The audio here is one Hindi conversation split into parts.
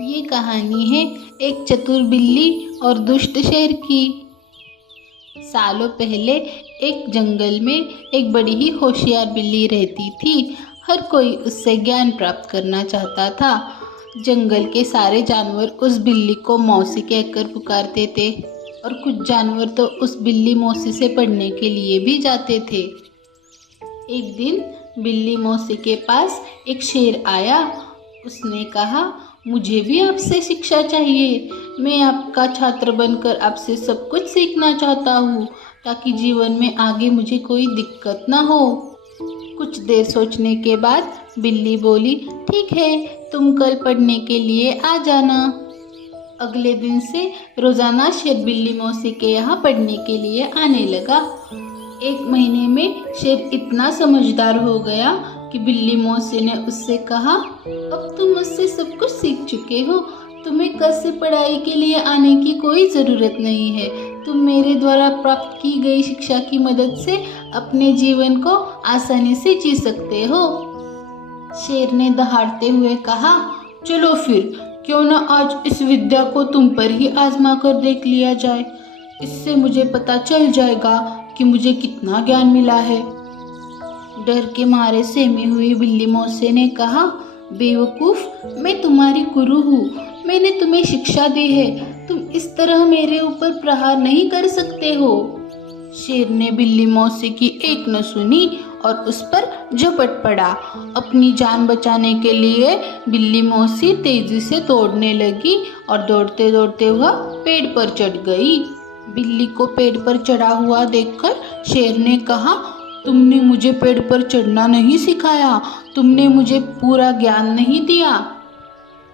ये कहानी है एक चतुर बिल्ली और दुष्ट शेर की। सालों पहले एक जंगल में एक बड़ी ही होशियार बिल्ली रहती थी। हर कोई उससे ज्ञान प्राप्त करना चाहता था। जंगल के सारे जानवर उस बिल्ली को मौसी कहकर पुकारते थे और कुछ जानवर तो उस बिल्ली मौसी से पढ़ने के लिए भी जाते थे। एक दिन बिल्ली मौसी के पास एक शेर आया। उसने कहा, मुझे भी आपसे शिक्षा चाहिए। मैं आपका छात्र बनकर आपसे सब कुछ सीखना चाहता हूँ ताकि जीवन में आगे मुझे कोई दिक्कत ना हो। कुछ देर सोचने के बाद बिल्ली बोली, ठीक है, तुम कल पढ़ने के लिए आ जाना। अगले दिन से रोजाना शेर बिल्ली मौसी के यहाँ पढ़ने के लिए आने लगा। एक महीने में शेर इतना समझदार हो गया कि बिल्ली मौसी ने उससे कहा, अब तुम मुझसे सब कुछ सीख चुके हो, तुम्हें कल से पढ़ाई के लिए आने की कोई ज़रूरत नहीं है। तुम मेरे द्वारा प्राप्त की गई शिक्षा की मदद से अपने जीवन को आसानी से जी सकते हो। शेर ने दहाड़ते हुए कहा, चलो फिर, क्यों न आज इस विद्या को तुम पर ही आजमा कर देख लिया जाए। इससे मुझे पता चल जाएगा कि मुझे कितना ज्ञान मिला है। डर के मारे सहमी हुई बिल्ली मौसी ने कहा, बेवकूफ़, मैं तुम्हारी गुरु हूँ। मैंने तुम्हें शिक्षा दी है। तुम इस तरह मेरे ऊपर प्रहार नहीं कर सकते हो। शेर ने बिल्ली मौसी की एक न सुनी और उस पर झपट पड़ा। अपनी जान बचाने के लिए बिल्ली मौसी तेजी से दौड़ने लगी और दौड़ते दौड़ते वह पेड़ पर चढ़ गई। बिल्ली को पेड़ पर चढ़ा हुआ देखकर शेर ने कहा, तुमने मुझे पेड़ पर चढ़ना नहीं सिखाया, तुमने मुझे पूरा ज्ञान नहीं दिया।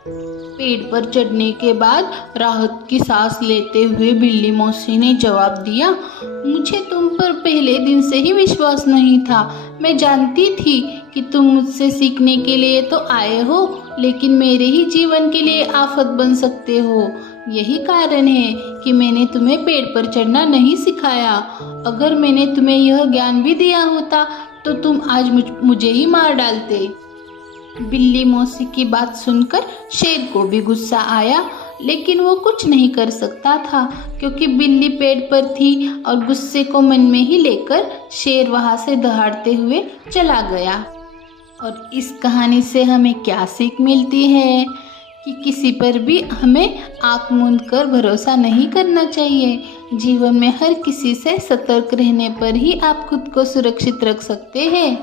पेड़ पर चढ़ने के बाद राहत की सांस लेते हुए बिल्ली मौसी ने जवाब दिया, मुझे तुम पर पहले दिन से ही विश्वास नहीं था। मैं जानती थी कि तुम मुझसे सीखने के लिए तो आए हो, लेकिन मेरे ही जीवन के लिए आफत बन सकते हो। यही कारण है कि मैंने तुम्हें पेड़ पर चढ़ना नहीं सिखाया। अगर मैंने तुम्हें यह ज्ञान भी दिया होता तो तुम आज मुझे ही मार डालते। बिल्ली मौसी की बात सुनकर शेर को भी गुस्सा आया, लेकिन वो कुछ नहीं कर सकता था क्योंकि बिल्ली पेड़ पर थी और गुस्से को मन में ही लेकर शेर वहाँ से दहाड़ते हुए चला गया। और इस कहानी से हमें क्या सीख मिलती है कि किसी पर भी हमें आँख मूंद कर भरोसा नहीं करना चाहिए। जीवन में हर किसी से सतर्क रहने पर ही आप खुद को सुरक्षित रख सकते हैं।